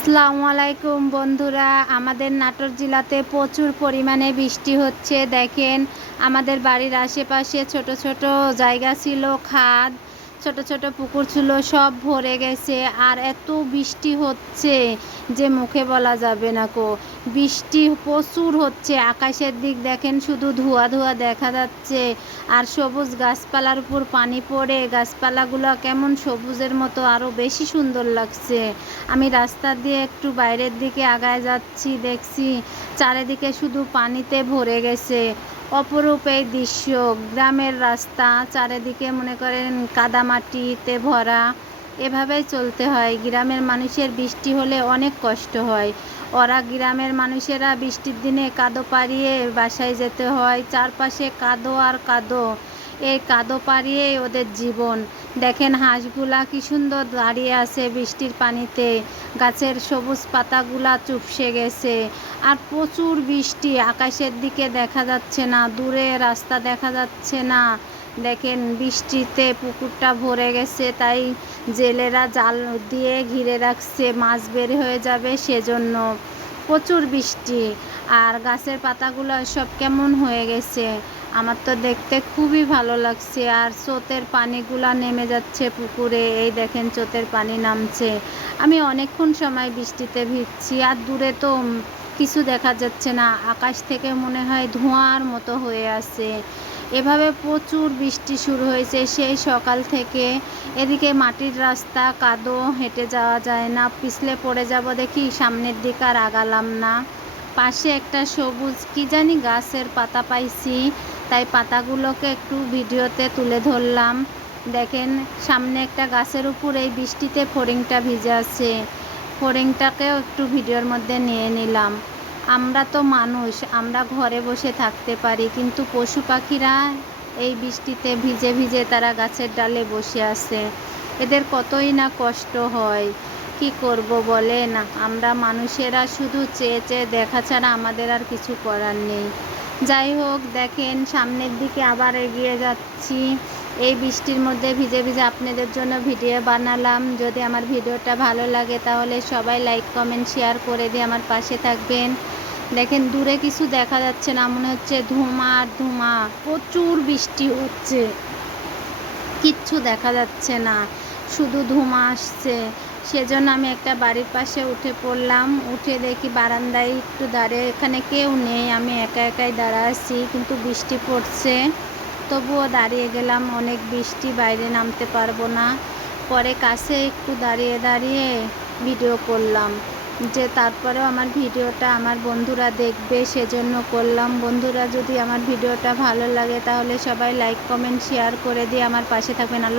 আসসালামু আলাইকুম বন্ধুরা, আমাদের নাটোর জেলাতে প্রচুর পরিমাণে বৃষ্টি হচ্ছে। দেখেন, আমাদের বাড়ির আশেপাশে ছোট ছোট জায়গা ছিল, খাদ, ছোট ছোট পুকুর ছিল, সব ভরে গেছে। আর এত বৃষ্টি হচ্ছে যে মুখে বলা যাবে না কো। বৃষ্টি প্রচুর হচ্ছে, আকাশের দিক দেখেন শুধু ধোঁয়া ধোঁয়া দেখা যাচ্ছে। আর সবুজ গাছপালার উপর পানি পড়ে গাছপালাগুলো কেমন সবুজের মতো আরও বেশি সুন্দর লাগছে। আমি রাস্তা দিয়ে একটু বাইরের দিকে আগায় যাচ্ছি, দেখছি চারিদিকে শুধু পানিতে ভরে গেছে। অপরূপ এই দৃশ্য, গ্রামের রাস্তা চারিদিকে মনে করেন কাদামাটিতে ভরা। এভাবেই চলতে হয়। গ্রামের মানুষের বৃষ্টি হলে অনেক কষ্ট হয়। ওরা গ্রামের মানুষেরা বৃষ্টির দিনে কাদো পাড়িয়ে বাসায় যেতে হয়। চারপাশে কাদো আর কাদো, এই কাদো পাড়িয়েই ওদের জীবন। দেখেন হাঁসগুলা কি সুন্দর দাঁড়িয়ে আছে বৃষ্টির পানিতে, গাছের সবুজ পাতাগুলা চুপসে গেছে। আর প্রচুর বৃষ্টি, আকাশের দিকে দেখা যাচ্ছে না, দূরে রাস্তা দেখা যাচ্ছে না। দেখেন বৃষ্টিতে পুকুরটা ভরে গেছে, তাই জেলেরা জাল দিয়ে ঘিরে রাখছে, মাছ বের হয়ে যাবে সেজন্য। প্রচুর বৃষ্টি, আর গাছের পাতাগুলো সব কেমন হয়ে গেছে। আমার তো দেখতে খুবই ভালো লাগছে। আর স্রোতের পানিগুলা নেমে যাচ্ছে পুকুরে, এই দেখেন স্রোতের পানি নামছে। আমি অনেকক্ষণ সময় বৃষ্টিতে ভিজছি। আর দূরে তো কিছু দেখা যাচ্ছে না, আকাশ থেকে মনে হয় ধোঁয়ার মতো হয়ে আছে। এভাবে প্রচুর বৃষ্টি শুরু হয়েছে সেই সকাল থেকে। এদিকে মাটির রাস্তা, কাদো, হেঁটে যাওয়া যায় না, পিছলে পড়ে যাব দেখি, সামনের দিকে আর আগালাম না। পাশে একটা সবুজ কি জানি গাছের পাতা পাইছি, তাই পাতাগুলোকে একটু ভিডিওতে তুলে ধরলাম। দেখেন সামনে একটা গাছের উপর এই বৃষ্টিতে ফড়িংটা ভিজে আছে, ফড়িংটাকেও একটু ভিডিওর মধ্যে নিয়ে নিলাম। আমরা তো মানুষ, আমরা ঘরে বসে থাকতে পারি, কিন্তু পশু পাখিরা এই বৃষ্টিতে ভিজে ভিজে তারা গাছের ডালে বসে আছে। এদের কতই না কষ্ট হয়। কি করব বলেন, আমরা মানুষেরা শুধু চেয়ে চেয়ে দেখা ছাড়া আমাদের আর কিছু করার নেই। যাই হোক, দেখেন সামনের দিকে আবার এগিয়ে যাচ্ছি। এই বৃষ্টির মধ্যে ভিজে ভিজে আপনাদের জন্য ভিডিও বানালাম। যদি আমার ভিডিওটা ভালো লাগে তাহলে সবাই লাইক কমেন্ট শেয়ার করে দিয়ে আমার পাশে থাকবেন। দেখেন দূরে কিছু দেখা যাচ্ছে না, মনে হচ্ছে ধোঁয়া আর ধোঁয়া, প্রচুর বৃষ্টি হচ্ছে, কিচ্ছু দেখা যাচ্ছে না, শুধু ধোঁয়া আসছে। সেজন্য আমি একটা বাড়ির পাশে উঠে পড়লাম। উঠে দেখি বারান্দায় একটু দাঁড়িয়ে, এখানে কেউ নেই, আমি একা একাই দাঁড়া আছি, কিন্তু বৃষ্টি পড়ছে। তবুও দাঁড়িয়ে গেলাম, অনেক বৃষ্টি, বাইরে নামতে পারবো না। পরে কাছে একটু দাঁড়িয়ে দাঁড়িয়ে ভিডিও করলাম, যে তারপরেও আমার ভিডিওটা আমার বন্ধুরা দেখবে সেজন্য করলাম। বন্ধুরা যদি আমার ভিডিওটা ভালো লাগে তাহলে সবাই লাইক কমেন্ট শেয়ার করে দিয়ে আমার পাশে থাকবেন। আল্লাহ।